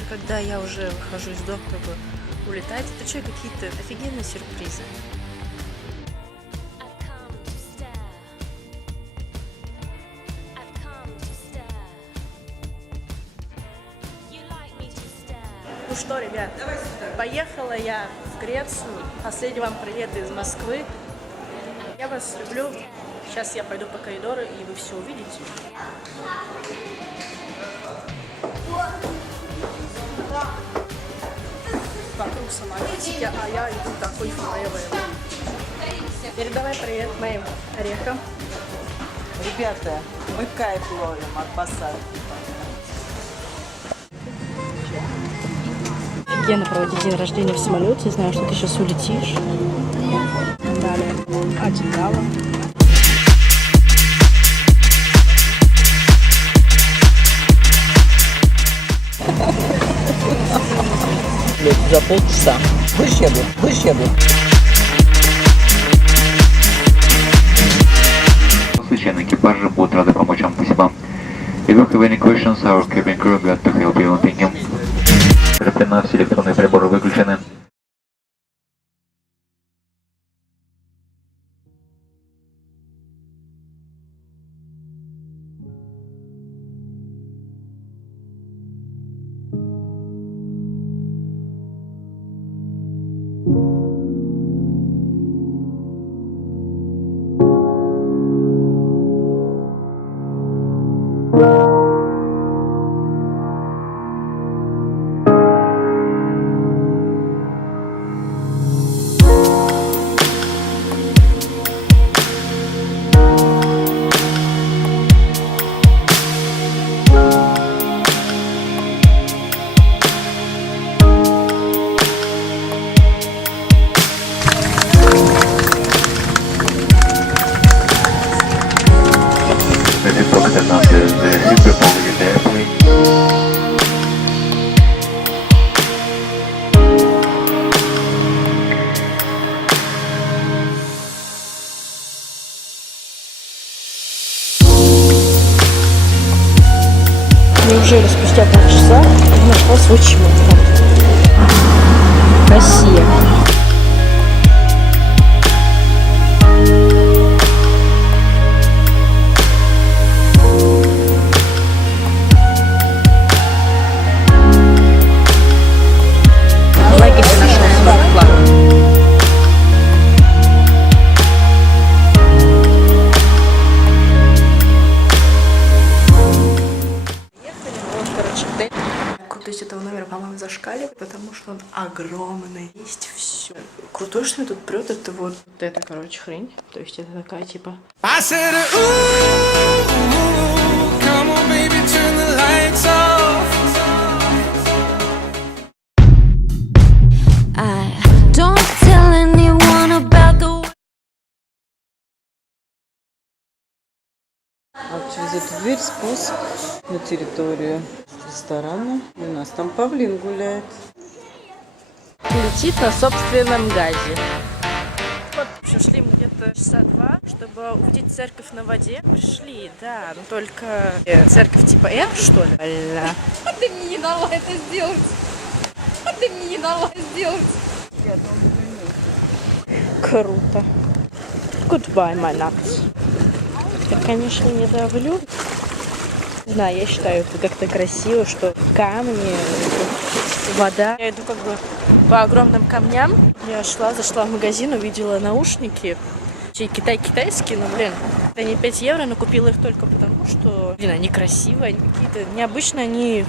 даже когда я уже выхожу из дома, чтобы улетать, встречаю какие-то офигенные сюрпризы. Ну что, ребят, поехала я в Грецию. Последний вам привет из Москвы. Я вас люблю. Сейчас я пойду по коридору, и вы все увидите. Вокруг самолетики, а я иду такой forever. Передавай привет моим орехам. Ребята, мы кайф ловим от посадки. Гена проводит день рождения в самолете. Знаю, что ты сейчас улетишь. Далее. Одеяло. За полчаса. Выщеду. Член экипажа будут рады помочь вам. Спасибо. If you have any questions, our cabin crew glad to help you. Thank you. Капитана, все электронные приборы выключены. Неужели спустя полчаса я нашла свой чемодан? Россия. Лагерь нашел свой флаг. Крутость этого номера, по-моему, зашкаливает, потому что он огромный. Есть все. Крутое, что тут прет, это вот эта, короче, хрень. То есть это такая, типа... Вот через эту дверь спуск на территорию ресторана. И у нас там павлин гуляет. Летит на собственном газе. Вот, шли мы где-то часа два, чтобы увидеть церковь на воде. Пришли, да, но только церковь типа это, что ли? Ты мне не дала это сделать. Ты мне не дала сделать. Круто. Goodbye, my nuts. Я, конечно, не давлю. Не знаю, я считаю, это как-то красиво, что камни, вода. Я иду как бы по огромным камням. Я зашла в магазин, увидела наушники. Китайские, но, блин, они 5 евро, но купила их только потому, что, блин, они красивые, они какие-то необычные, они...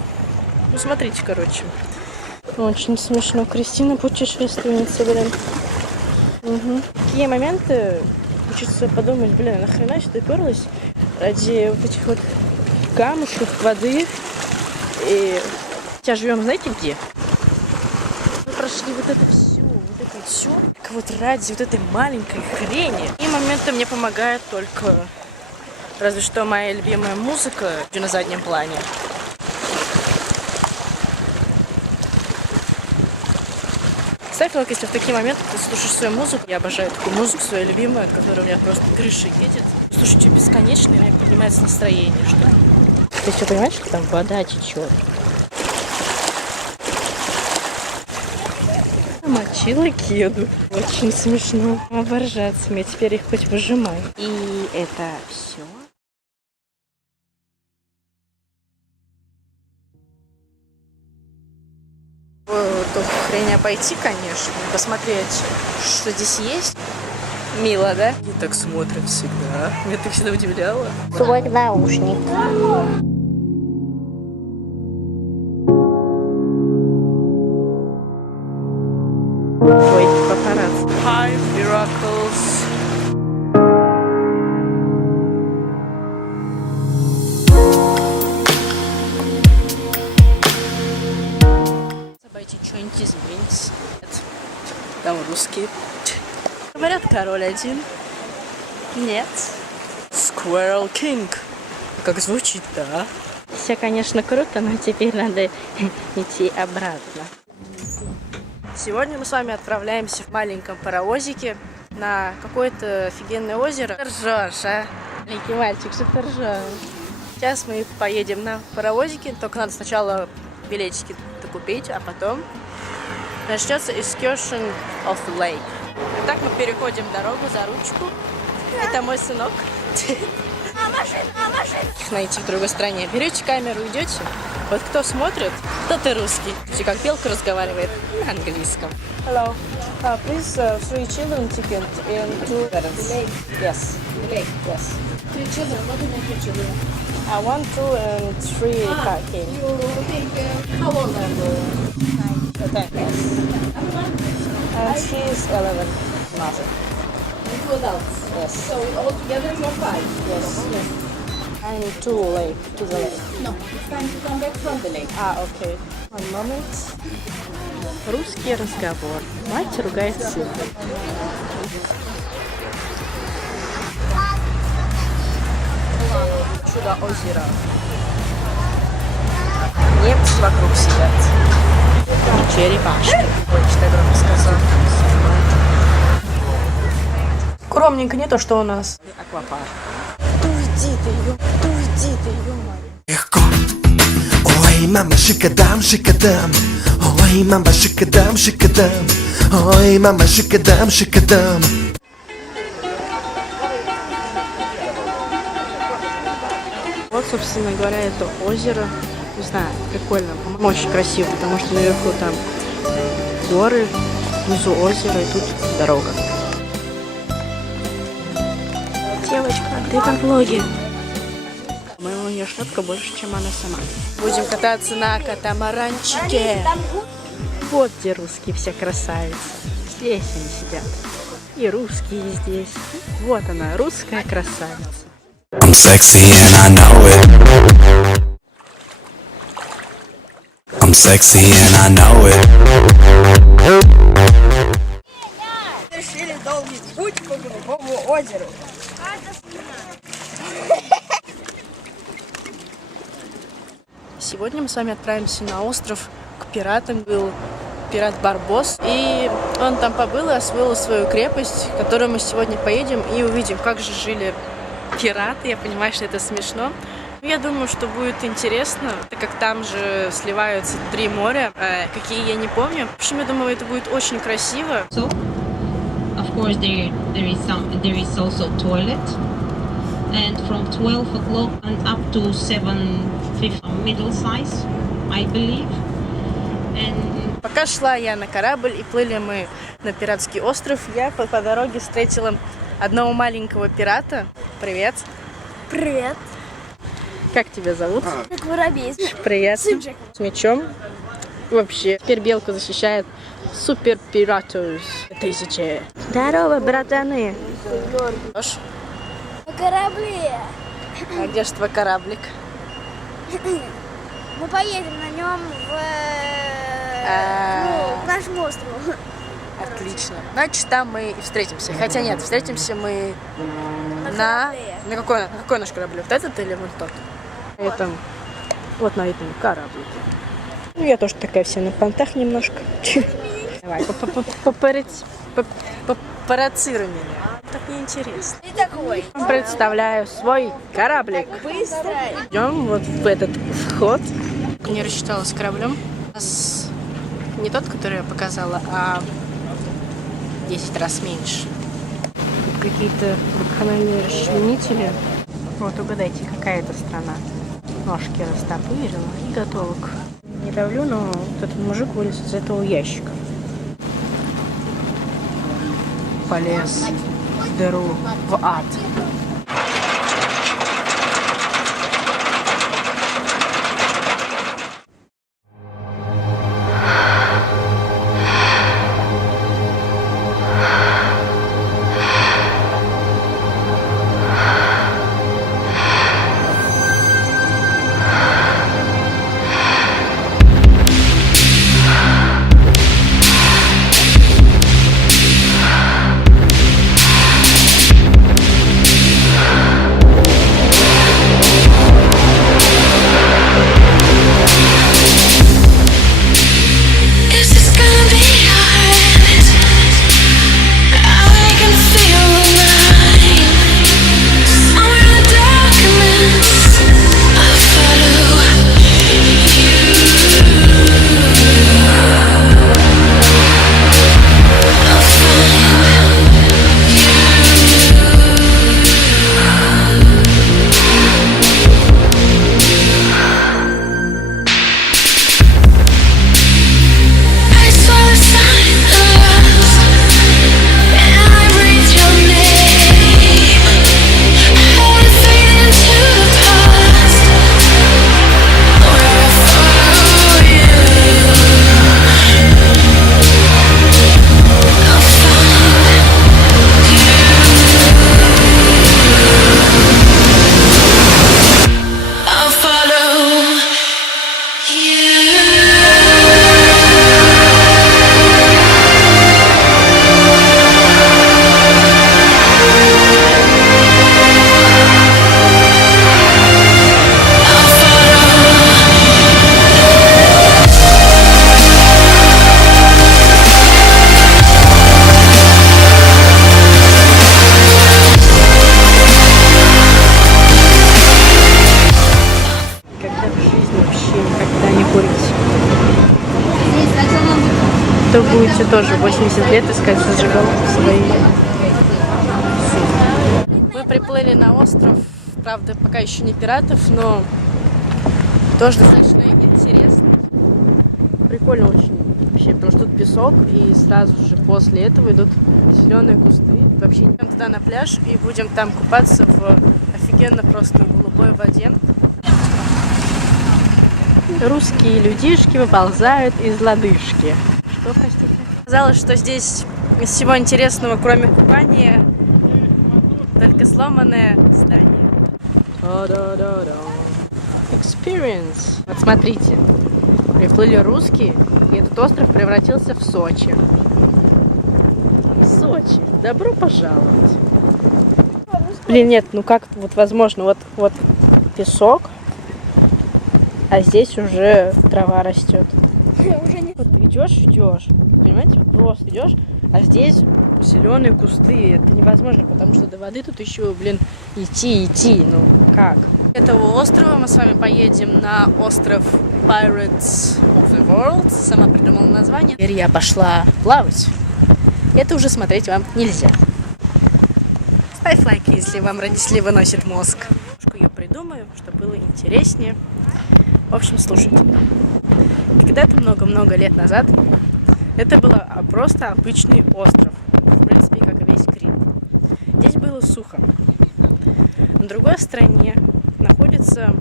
Ну, смотрите, короче. Очень смешно. Кристина путешественница, блин. Угу. Такие моменты... Хочется подумать, блин, нахрена я сюда перлась ради вот этих вот камушек, воды. И сейчас живем, знаете где? Мы прошли вот это все, как вот ради вот этой маленькой хрени. И моменты мне помогает только разве что моя любимая музыка на заднем плане. Ставь лайк, если в такие моменты ты слушаешь свою музыку. Я обожаю такую музыку, свою любимую, от которой у меня просто крыша едет. Слушать ее бесконечно, и у меня поднимается настроение, что ли. Ты все понимаешь, что там вода течет? намочила кеду. Очень смешно. Оборжаться мне, теперь их хоть выжимай. И это все. Эту хрень обойти, конечно. Посмотреть, что здесь есть. Мило, да? И так смотрят всегда. Меня ты всегда удивляла. Свой наушник. Ой, папарацци. Hi, miracles. Обойти что-нибудь изменится. Там русские. Говорят, король один. Нет. Squirrel King. Как звучит, да? Все, конечно, круто, но теперь надо идти обратно. Сегодня мы с вами отправляемся в маленьком паровозике на какое-то офигенное озеро. Ты ржешь, а? Маленький мальчик, что ты ржешь? Сейчас мы поедем на паровозике, только надо сначала билетики докупить, а потом начнется excursion of the lake. Итак, мы переходим дорогу за ручку. Это мой сынок. Их найти в другой стране. Берете камеру, идете. Вот кто смотрит, тот и русский. Видите, как белка разговаривает на английском. Hello. Please, 3 children ticket and 2 parents. Yes. Yes. 3 children, what do you make 3 children? 1, 2 and 3 car came. You think, how old are you? 10. Yes. And she is 11. Mother. 2 adults. Yes. So altogether you're 5. Yes. And to lake, to the lake. No, it's time to come back from the lake. Окей. One moment. Русский разговор. Мать ругает сына. Чудо озера. Немцы вокруг сидят. И черепашки. Ой, что я громко сказала. Скромненько, не то, что у нас. Аквапарк. Уйди ты, ё-моё. Легко. Ой, мама, шикадам, шикадам. Ой, мама, шикадам, шикадам. Ой, мама, шикадам, шикадам. Вот, собственно говоря, это озеро. Не знаю, прикольно. Очень красиво, потому что наверху там горы, внизу озеро, и тут дорога. Девочка, ты во влоге. У нее шляпка больше, чем она сама. Будем кататься на катамаранчике. Вот где русские все красавицы. Здесь они сидят. И русские здесь. Вот она, русская красавица. I'm sexy and I know it. I'm sexy and I know it. Решили долгий путь по Голубому озеру. Сегодня мы с вами отправимся на остров к пиратам. Был пират Барбос, и он там побыл и освоил свою крепость, в которую мы сегодня поедем и увидим, как же жили пираты. Я понимаю, что это смешно. Я думаю, что будет интересно, так как там же сливаются 3 моря, какие я не помню. В общем, я думаю, это будет очень красиво. So, of course, there is also toilet, and from 12 o'clock and up to 7:50, middle size, I believe. And Пока шла я на корабль и плыли мы на пиратский остров, я по дороге встретила одного маленького пирата. Привет. Привет. Как тебя зовут? Как воробей. Приятно. С мечом. Вообще, теперь белку защищает Супер Пиратус 1000. Здорово, братаны. Josh, На корабле. а где же твой кораблик? Мы поедем на нем к нашему острову. Отлично. Значит, там мы и встретимся. Хотя нет, встретимся мы на какой наш корабль? Вот этот или вот тот? Вот на этом кораблике. Ну, я тоже такая вся на понтах немножко. Давай, попарацируй меня. Так неинтересно. Ты такой. Представляю свой кораблик. Быстро. Идем вот в этот вход. Не рассчиталась с кораблем. У нас не тот, который я показала, а 10 раз меньше. Какие-то вакханалийные расчленители. Вот угадайте, какая это страна. Ножки растопырила и готова. Не давлю, но вот этот мужик вылез из этого ящика. Полез в дыру, в ад. То будете тоже 80 лет искать зажигалку свои. Мы приплыли на остров, правда, пока еще не Пиратов, но тоже достаточно интересный. Прикольно очень вообще, потому что тут песок, и сразу же после этого идут зеленые кусты. Вообще идем туда на пляж и будем там купаться в офигенно просто голубой воде. Русские людишки выползают из лодыжки. Что, простите? Казалось, что здесь из всего интересного, кроме купания, только сломанное здание. Experience. Вот смотрите, приплыли русские, и этот остров превратился в Сочи. Сочи, добро пожаловать. Блин, нет, ну как вот возможно, вот песок, а здесь уже трава растет. Уже не... Вот идешь, понимаете, вот просто идешь, а здесь зеленые кусты. Это невозможно, потому что до воды тут еще, идти, ну как? С этого острова мы с вами поедем на остров Pirates of the World. Сама придумала название. Теперь я пошла плавать. Это уже смотреть вам нельзя. Ставь лайк, если вам родители выносят мозг. Я придумаю, чтобы было интереснее. В общем, слушайте. Когда-то много-много лет назад это был просто обычный остров. В принципе, как и весь Крит. Здесь было сухо. На другой стороне находится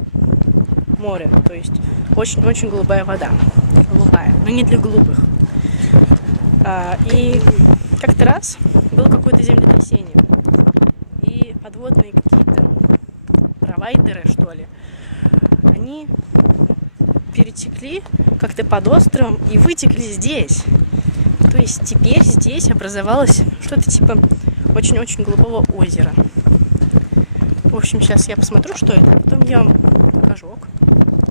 море, то есть очень-очень голубая вода. Голубая, но не для голубых. И как-то раз было какое-то землетрясение. И подводные какие-то провайдеры, что ли, они перетекли как-то под островом и вытекли здесь. То есть теперь здесь образовалось что-то типа очень-очень голубого озера. В общем, сейчас я посмотрю, что это, потом я вам покажу.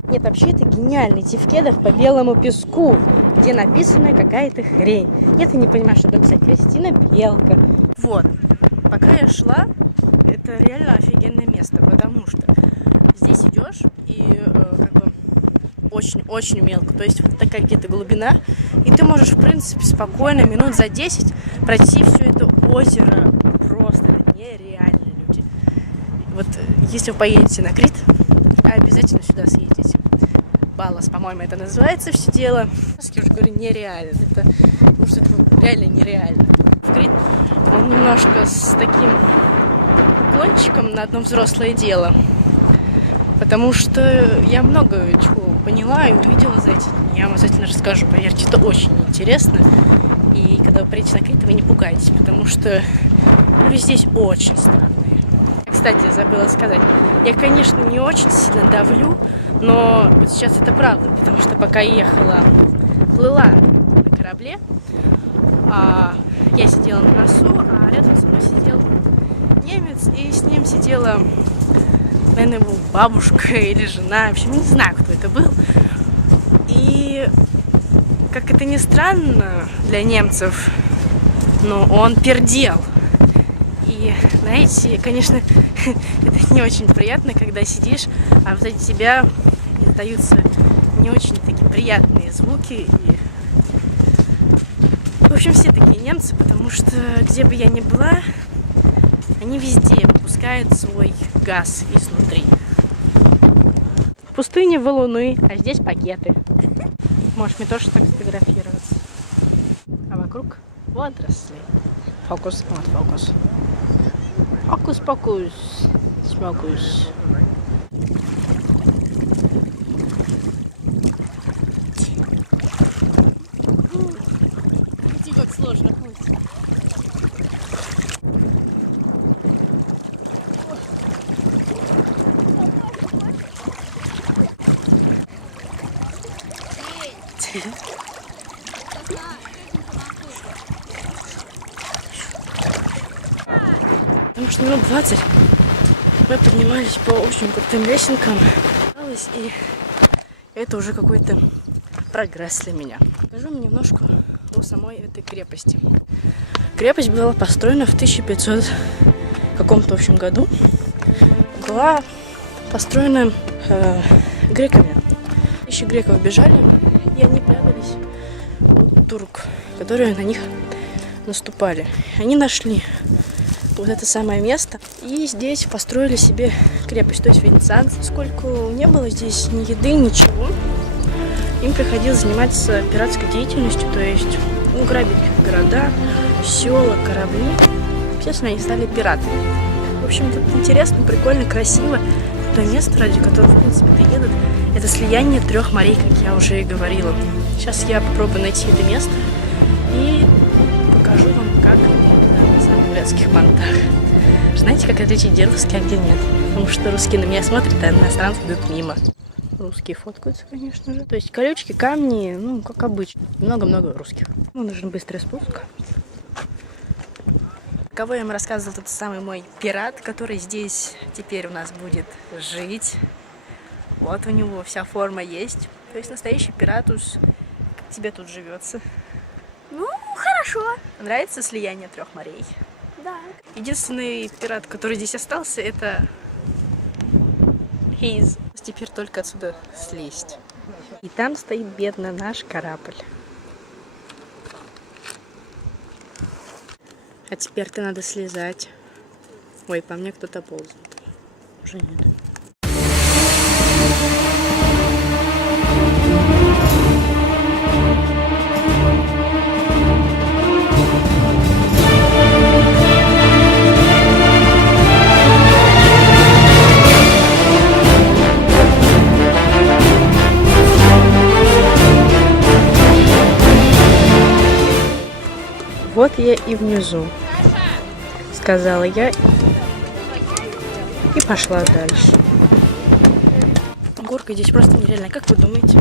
Нет, вообще это гениально. Идти в кедах по белому песку, где написана какая-то хрень. Нет, я не понимаю, что написать. Кристина Белка. Вот. Пока я шла, это реально офигенное место, потому что здесь идешь и как бы очень-очень мелко. То есть вот такая где-то глубина. И ты можешь, в принципе, спокойно минут за 10 пройти все это озеро. Просто это нереально, люди. Вот если вы поедете на Крит, обязательно сюда съездите. Балас, по-моему, это называется все дело. Я уже говорю, нереально. Это, потому что это реально нереально. В Крит он немножко с таким уклончиком на одно взрослое дело. Потому что я много чего поняла и увидела за эти дни. Я вам обязательно расскажу, поверьте, это очень интересно. И когда вы приедете на Крит, вы не пугайтесь, потому что люди здесь очень странные. Кстати, забыла сказать, я, конечно, не очень сильно давлю, но вот сейчас это правда, потому что пока я ехала, плыла на корабле, я сидела на носу, а рядом со мной сидел немец, и с ним сидела, наверное, его бабушка или жена, в общем, не знаю, кто это был. И, как это ни странно для немцев, но он пердел. И, знаете, конечно, это не очень приятно, когда сидишь, а сзади тебя издаются не очень такие приятные звуки. И... В общем, все такие немцы, потому что где бы я ни была, они везде выпускают свой газ изнутри. В пустыне валуны, а здесь пакеты. Можешь мне тоже так сфотографироваться. А вокруг водоросли. Фокус, вот фокус. Фокус-покус. Смокус. Видите, как сложно плыть. Потому что минут 20 мы поднимались по очень крутым лесенкам. И это уже какой-то прогресс для меня. Расскажу вам немножко о самой этой крепости. Крепость была построена в 1500 каком-то, в общем, году. Была построена греками. Еще греков бежали, и они прятались от турок, которые на них наступали. Они нашли вот это самое место и здесь построили себе крепость. То есть венецианцы, сколько не было здесь ни еды, ничего, им приходилось заниматься пиратской деятельностью, то есть грабить города, села, корабли. Естественно, они стали пиратами. В общем, тут интересно, прикольно, красиво. То место, ради которого, в принципе, едут, это слияние 3 морей, как я уже и говорила. Сейчас я попробую найти это место и покажу вам, как это на самых бурятских понтах. Знаете, как отличить, где русские, а где нет? Потому что русские на меня смотрят, а иностранцы идут мимо. Русские фоткаются, конечно же. То есть колючки, камни, ну, как обычно. Много-много русских. Ну, нужен быстрый спуск. Кого я вам рассказывала, тот самый мой пират, который здесь теперь у нас будет жить. Вот у него вся форма есть. То есть настоящий пиратус. Как тебе тут живется? Ну, хорошо. Нравится слияние 3 морей? Да. Единственный пират, который здесь остался, это Хейз. Теперь только отсюда слезть. И там стоит бедно наш корабль. А теперь-то надо слезать. Ой, по мне кто-то ползает. Уже нет. Вот я и внизу, сказала я и пошла дальше. Горка здесь просто нереальная. Как вы думаете?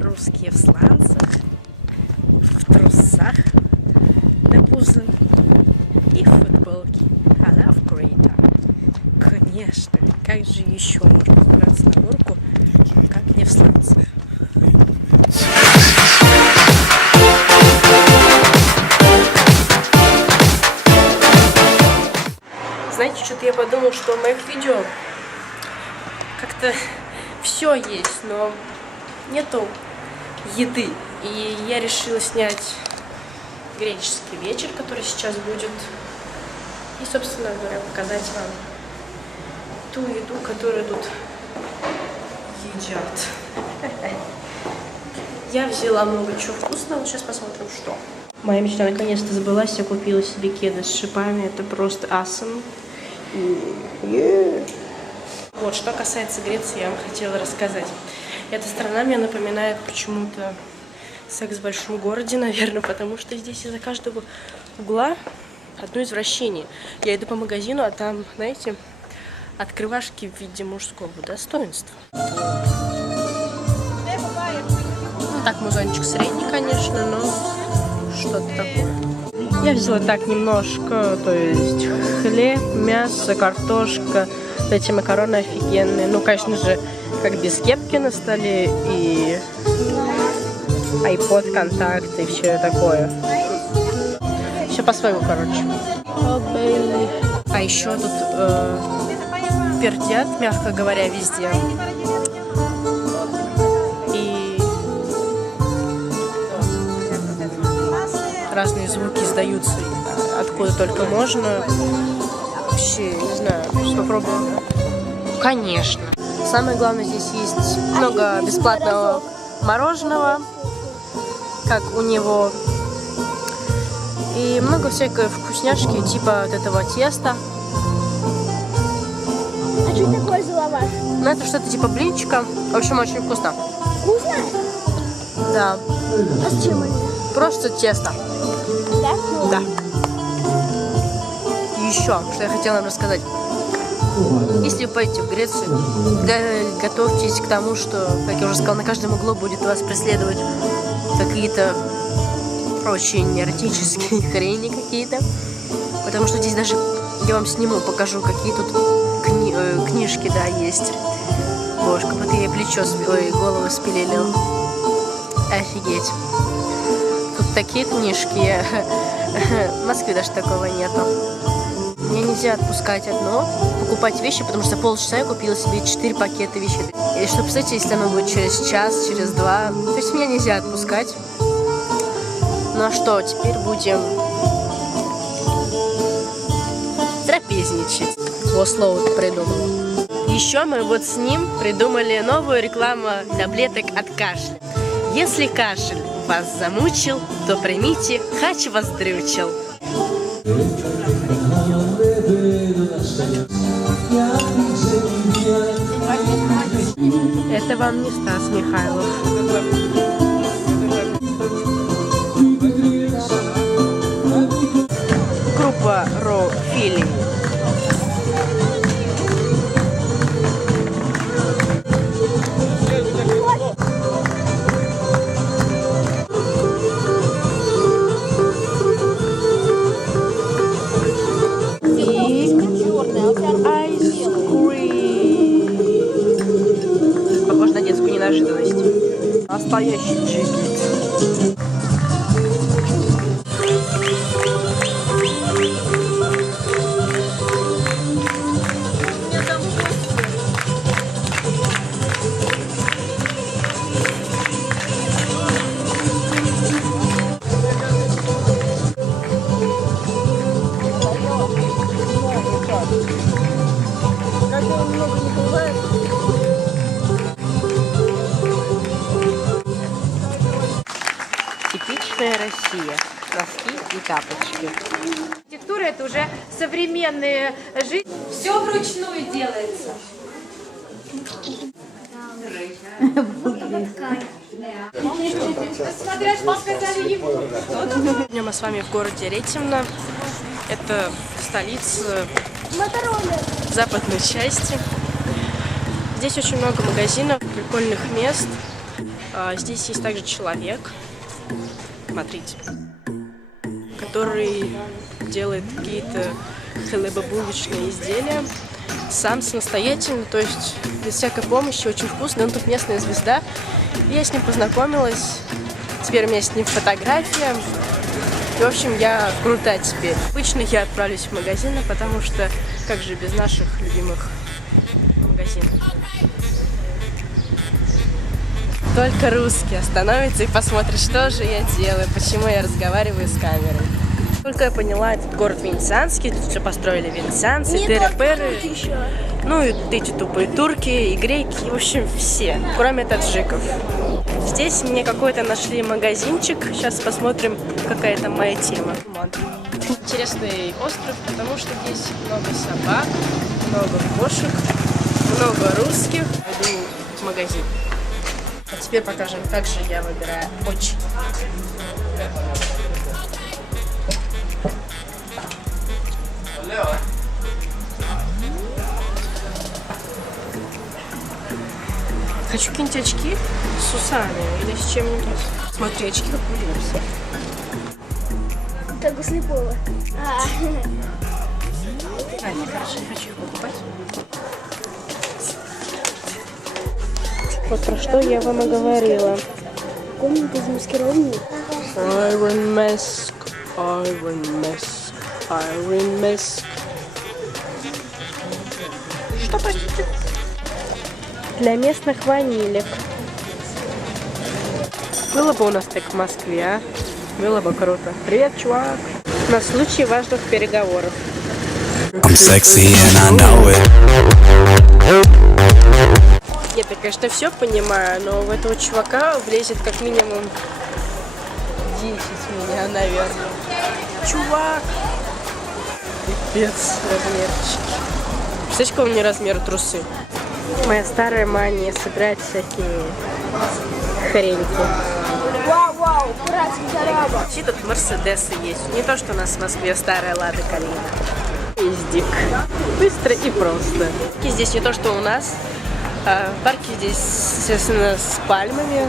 Русские в сланцах, в трусах до пуза и в футболке. I love Crete. Конечно, как же еще можно забраться на горку, как не в сланцах? Знаете, что-то я подумала, что в моих видео как-то все есть, но нету еды. И я решила снять греческий вечер, который сейчас будет. И, собственно говоря, показать вам ту еду, которую тут едят. Я взяла много чего вкусного, сейчас посмотрим, что. Моя мечта наконец-то сбылась, я купила себе кеды с шипами, это просто awesome. Вот, что касается Греции, я вам хотела рассказать. Эта страна мне напоминает почему-то секс в большом городе, наверное, потому что здесь из-за каждого угла одно извращение. Я иду по магазину, а там, знаете, открывашки в виде мужского достоинства. Ну, так, музончик средний, конечно, но что-то такое. Я взяла так немножко, то есть хлеб, мясо, картошка. Эти макароны офигенные. Ну, конечно же, как без кепки на столе и iPod, контакты и все такое. Все по-своему, короче. А еще тут пердят, мягко говоря, везде. И разные звуки издаются откуда только можно. Вообще, не знаю, сейчас попробуем. Конечно. Самое главное, здесь есть много бесплатного мороженого, как у него. И много всякой вкусняшки, типа вот этого теста. А что такое за лаваш? Ну, это что-то типа блинчика. В общем, очень вкусно. Вкусно? Да. А с чем они? Просто тесто. Да? Да. И еще, что я хотела вам рассказать. Если вы поедете в Грецию, готовьтесь к тому, что, как я уже сказала, на каждом углу будет вас преследовать какие-то очень эротические хрени какие-то. Потому что здесь даже, я вам сниму, покажу, какие тут книжки, да, есть. Боже, как будто я плечо, голову спилили. Офигеть. Тут такие книжки. В Москве даже такого нету. Мне нельзя отпускать одно, покупать вещи, потому что полчаса я купила себе 4 пакета вещей. И что, представьте, если оно будет через час, через 2. То есть меня нельзя отпускать. Ну а что, теперь будем трапезничать. Вот слово придумала. Еще мы вот с ним придумали новую рекламу таблеток от кашля. Если кашель вас замучил, то примите хач вас дрючил. Это вам не Стас Михайлов. Группа Raw Feeling. Похож на детскую неожиданность. Настоящий джигит. Типичная Россия. Носки и тапочки. Архитектура — это уже современная жизнь. Все вручную делается. Смотря что сказали ему. Сегодня мы с вами в городе Ретивно. Это столица западной части. Здесь очень много магазинов, прикольных мест. Здесь есть также человек, смотрите, который делает какие-то хлебобулочные изделия сам самостоятельно, то есть без всякой помощи, очень вкусно. Он тут местная звезда. Я с ним познакомилась, теперь у меня с ним фотография. И, в общем, я крутая теперь. Обычно я отправлюсь в магазины, потому что как же без наших любимых магазинов. Только русский остановится и посмотрит, что же я делаю, почему я разговариваю с камерой. Только я поняла, этот город венецианский, тут все построили венецианцы, тыры-пыры. Ну и эти тупые турки, и греки, в общем, все, кроме таджиков. Здесь мне какой-то нашли магазинчик, сейчас посмотрим, какая там моя тема. Интересный остров, потому что здесь много собак, много кошек, много русских. Иду в магазин. А теперь покажем, как же я выбираю очень. Хочу какие-нибудь очки с усами или с чем-нибудь. Смотри, очки как Уильямса. Как у слепого. Они хорошо, я хочу их покупать. Вот про что я вам и говорила. Комната замаскированная. Iron Mask, Iron Mask, Iron Mask. Что, простите? Для местных ванилек. Было бы у нас так в Москве, а? Было бы круто. Привет, чувак. На случай важных переговоров. I'm sexy and I know it. Нет, я, конечно, все понимаю, но в этого чувака влезет как минимум 10 меня, наверное. Чувак! Пипец, размерчики. Представляете, какого у меня размера трусы? Моя старая мания собирать всякие хреньки. Вау, братский корабль. Все тут мерседесы есть. Не то, что у нас в Москве старая Лада Калина. Пиздик. Быстро и просто. И здесь не то, что у нас. Парки здесь, естественно, с пальмами.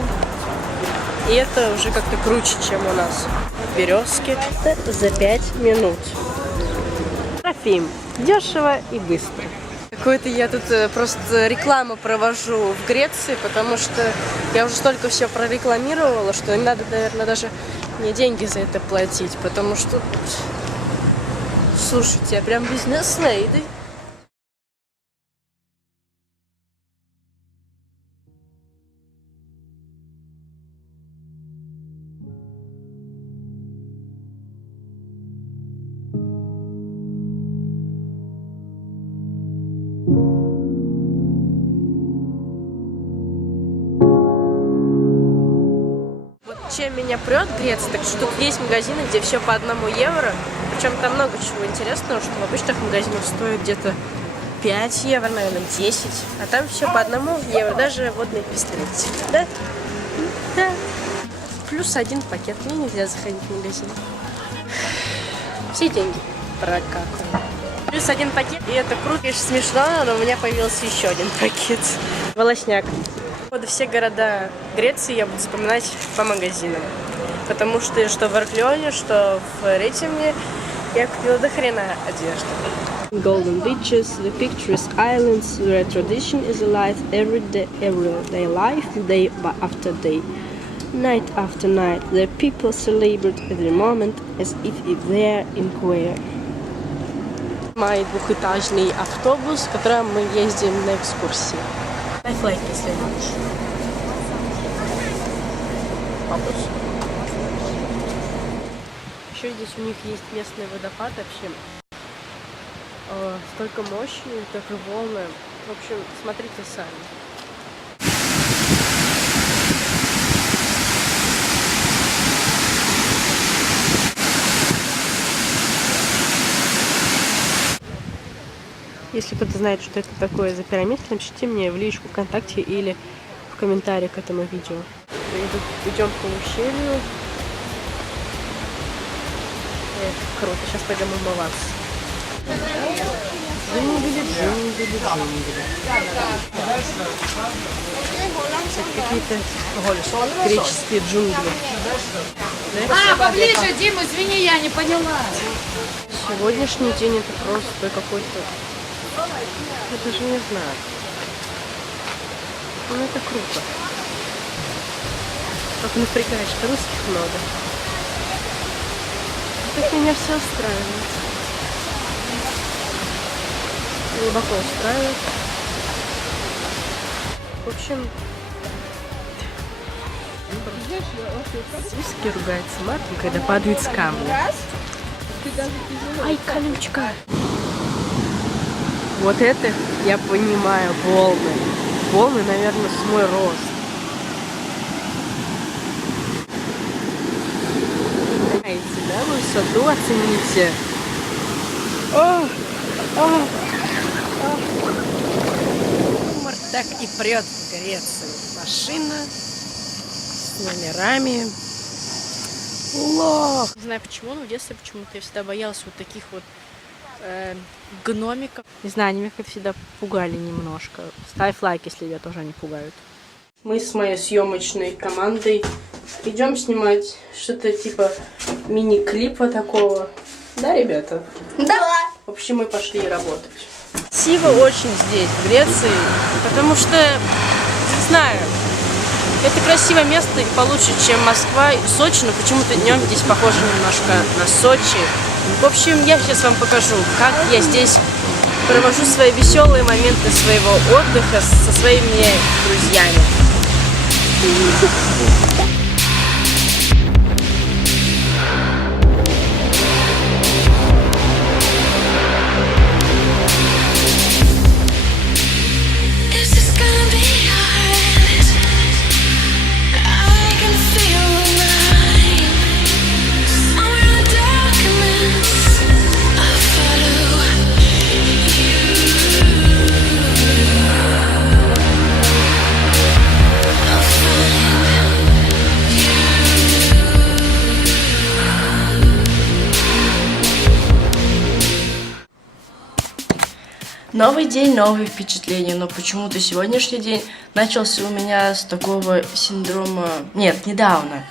И это уже как-то круче, чем у нас. Березки. Это за 5 минут. Трофим. Дешево и быстро. Какой-то я тут просто рекламу провожу в Греции, потому что я уже столько все прорекламировала, что не надо, наверное, даже мне деньги за это платить, потому что, слушайте, я прям бизнес-лейди. Чем меня прет Греция, так что тут есть магазины, где все по 1 евро. Причем там много чего интересного, что в обычных магазинах стоит где-то 5 евро, наверное, 10. А там все по 1 евро, даже водные пистолетики. Да? Да. Плюс 1 пакет. Мне нельзя заходить в магазин. Все деньги прокакиваю. Плюс 1 пакет, и это круто, конечно, смешно, но у меня появился еще 1 пакет. Волосняк. Вот все города Греции я буду запоминать по магазинам. Потому что в Арклеоне, что в Ретиме я купила до хрена одежды. Golden beaches, the picturesque islands where tradition is alive everyday life, day after day. Night after night, the people celebrate every moment as if they're in choir. Мой двухэтажный автобус, в котором мы ездим на экскурсии. Дай лайк, если любишь. Папус. Еще здесь у них есть местный водопад вообще. Столько мощи, так и волны. В общем, смотрите сами. Если кто-то знает, что это такое за пирамидки, напишите мне в личку ВКонтакте или в комментариях к этому видео. Идем по ущелью. Это круто. Сейчас пойдем умываться. Джунгли. Какие-то греческие джунгли. Поближе, Дим, извини, я не поняла. Сегодняшний день это просто какой-то... Я даже не знаю. Ну это круто. Как напрягает, что русских много. Так меня все устраивает. Глубоко устраивает. В общем, Свиски ругается матом, когда падает с камня. Ай, колючка. Вот это я понимаю, волны. Волны, наверное, с мой рост. Знаете, да, высоту оцените. Юмор так и прет в Грецию. Машина с номерами. Лох! Не знаю почему, но в детстве почему-то я всегда боялась вот таких вот гномиков. Не знаю, они меня как всегда пугали немножко. Ставь лайк, если тебя тоже они пугают. Мы с моей съемочной командой идем снимать что-то типа мини-клипа такого. Да, ребята? Да. В общем, мы пошли работать. Красиво очень здесь, в Греции, потому что, не знаю, это красивое место и получше, чем Москва и Сочи, но почему-то днем здесь похоже немножко на Сочи. В общем, я сейчас вам покажу, как я здесь провожу свои веселые моменты своего отдыха со своими друзьями. Новый день, новые впечатления, но почему-то сегодняшний день начался у меня с такого синдрома, нет, не дауна,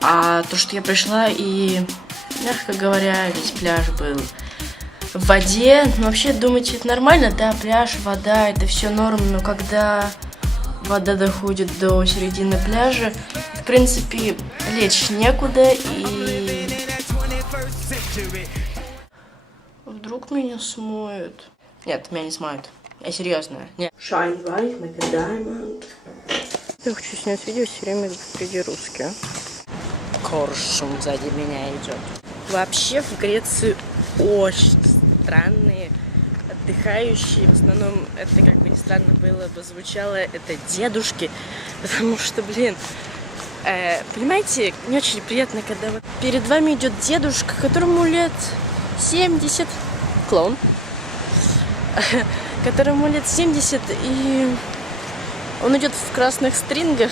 а то, что я пришла и, мягко говоря, весь пляж был в воде. Ну, вообще, думаете, это нормально? Да, пляж, вода, это все норм, но когда вода доходит до середины пляжа, в принципе, лечь некуда и... Вдруг меня смоют? Нет, меня не смоют. Я серьезно. Нет. Shine bright like a diamond. Я хочу снять видео, все время впереди русские. Коршун сзади меня идет. Вообще в Греции очень странные отдыхающие. В основном это, как бы ни странно было бы звучало, это дедушки. Потому что, блин, понимаете, не очень приятно, когда вот перед вами идет дедушка, которому лет 70, клоун, которому лет 70, и он идет в красных стрингах.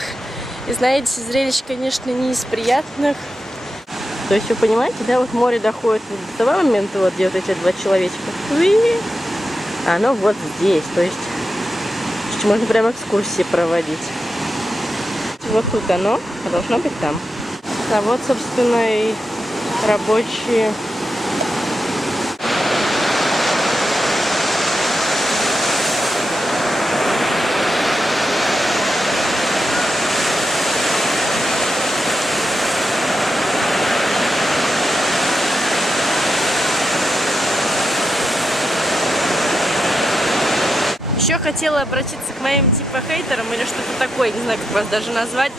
И знаете, зрелище, конечно, не из приятных. То есть вы понимаете, да, вот море доходит до того момента, вот где вот эти два человечка, а оно вот здесь. То есть можно прям экскурсии проводить. Вот тут оно, а должно быть там. А вот, собственно, и рабочие. Еще хотела обратиться к моим типа хейтерам или что-то такое, не знаю, как вас даже назвать.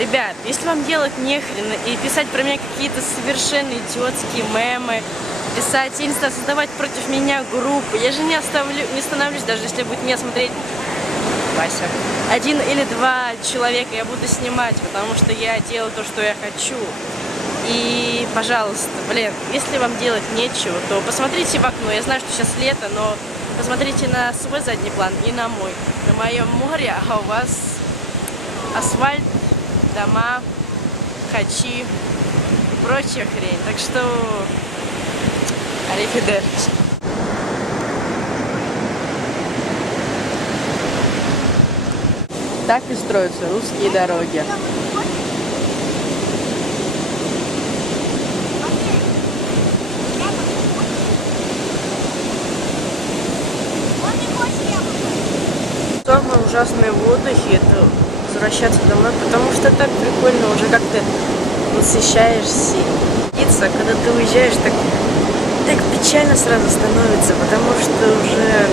Ребят, если вам делать нехрена и писать про меня какие-то совершенно идиотские мемы, писать, я не знаю, создавать против меня группы, я же не остановлюсь, даже если будет меня смотреть Вася. 1 или 2 человека я буду снимать, потому что я делаю то, что я хочу. И, пожалуйста, блин, если вам делать нечего, то посмотрите в окно. Я знаю, что сейчас лето, но посмотрите на свой задний план и на мой. На моем море, а у вас асфальт, дома, хачи и прочая хрень. Так что аривидерчи. Так и строятся русские дороги. Самое ужасное в отдыхе — это возвращаться домой, потому что так прикольно, уже как-то насыщаешься. Когда ты уезжаешь, так печально сразу становится, потому что уже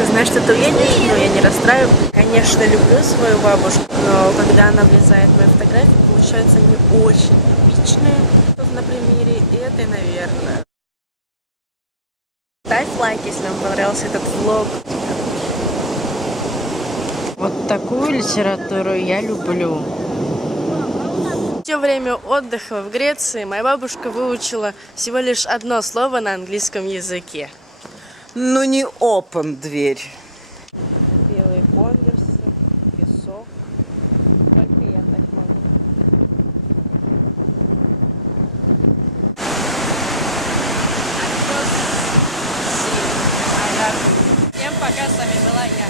Ты знаешь, что ты уедешь, но я не расстраиваюсь. Конечно, люблю свою бабушку, но когда она влезает в мои фотографии, получаются они очень эпичные. Тут на примере этой, наверное. Ставь лайк, если вам понравился этот влог. Вот такую литературу я люблю. Все время отдыха в Греции моя бабушка выучила всего лишь одно слово на английском языке. Ну не open дверь. Белые конверсы, песок. Только я так могу. Всем пока, с вами была я.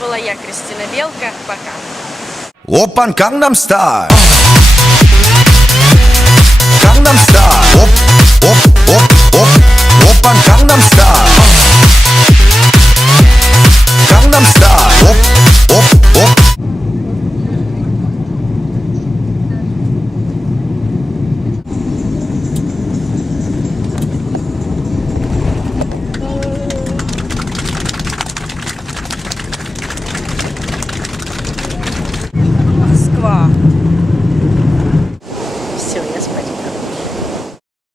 Была я, Кристина Белка. Пока. Oppan Gangnam Style. Gangnam Style. Oppan Gangnam Style.